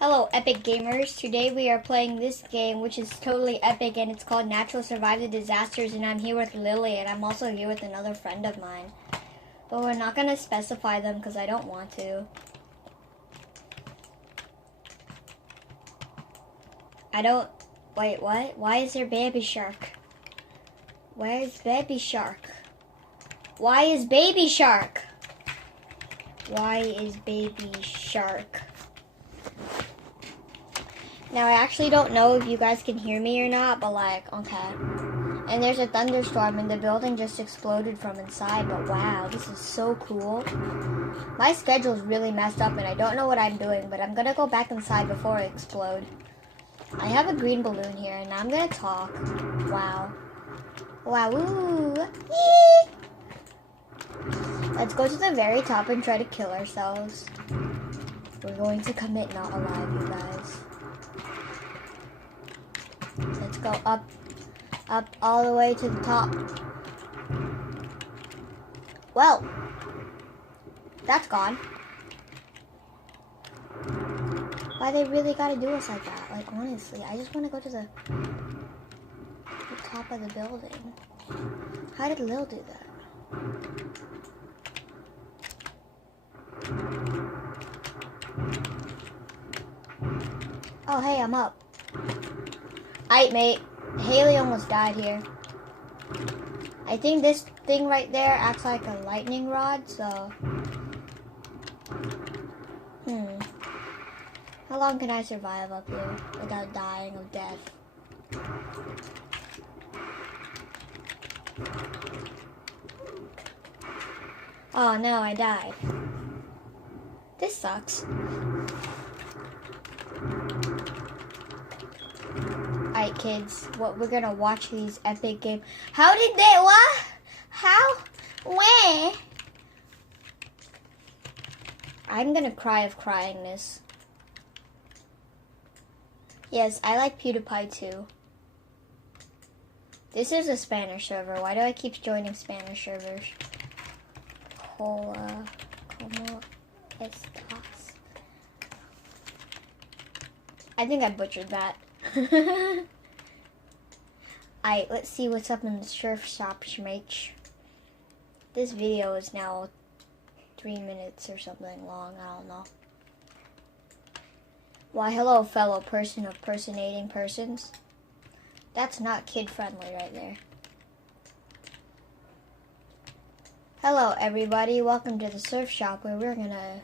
Hello, epic gamers. Today we are playing this game, which is totally epic, and it's called Natural Survive the Disasters, and I'm here with Lily, and I'm also here with another friend of mine. But we're not going to specify them because I don't want to. Wait, what? Why is there Baby Shark? Where's Baby Shark? Why is Baby Shark? Why is Baby Shark? Now, I actually don't know if you guys can hear me or not, but okay. And there's a thunderstorm and the building just exploded from inside, but wow, this is so cool. My schedule's really messed up and I don't know what I'm doing, but I'm gonna go back inside before I explode. I have a green balloon here and I'm gonna talk. Wow. Wow, woo. Let's go to the very top and try to kill ourselves. We're going to commit not alive, you guys. Let's go up all the way to the top. Well, that's gone. Why they really gotta do us like that? Like, honestly, I just want to go to the top of the building. How did Lil do that? Oh, hey, I'm up. Aight, mate. Haley almost died here. I think this thing right there acts like a lightning rod, so... How long can I survive up here without dying of death? Oh no, I died. This sucks. Alright, kids, we're gonna watch these epic games. How did they, what? How? Where? I'm gonna cry of cryingness. Yes, I like PewDiePie too. This is a Spanish server. Why do I keep joining Spanish servers? Hola, ¿cómo estás? I think I butchered that. Alright, let's see what's up in the surf shop, schmate. This video is now 3 minutes or something long, I don't know. Why, hello, fellow person impersonating persons. That's not kid-friendly right there. Hello, everybody. Welcome to the surf shop where we're gonna...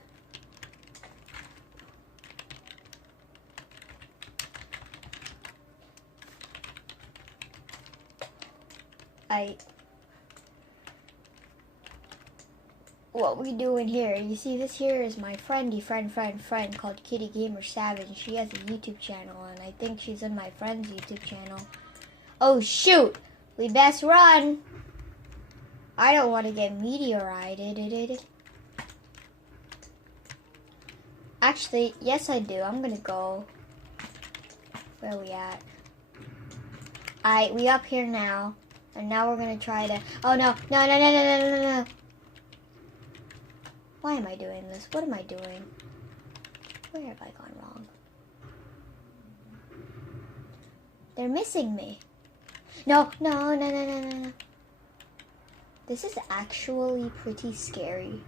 What we doing here? You see, this here is my friend called Kitty Gamer Savage. She has a YouTube channel, and I think she's in my friend's YouTube channel. Oh shoot! We best run. I don't want to get meteorited. Actually, yes I do. I'm gonna go. Where are we at? Alright, we up here now. And now we're gonna try to... Oh no. No. Why am I doing this? What am I doing? Where have I gone wrong? They're missing me. No. This is actually pretty scary.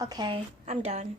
Okay, I'm done.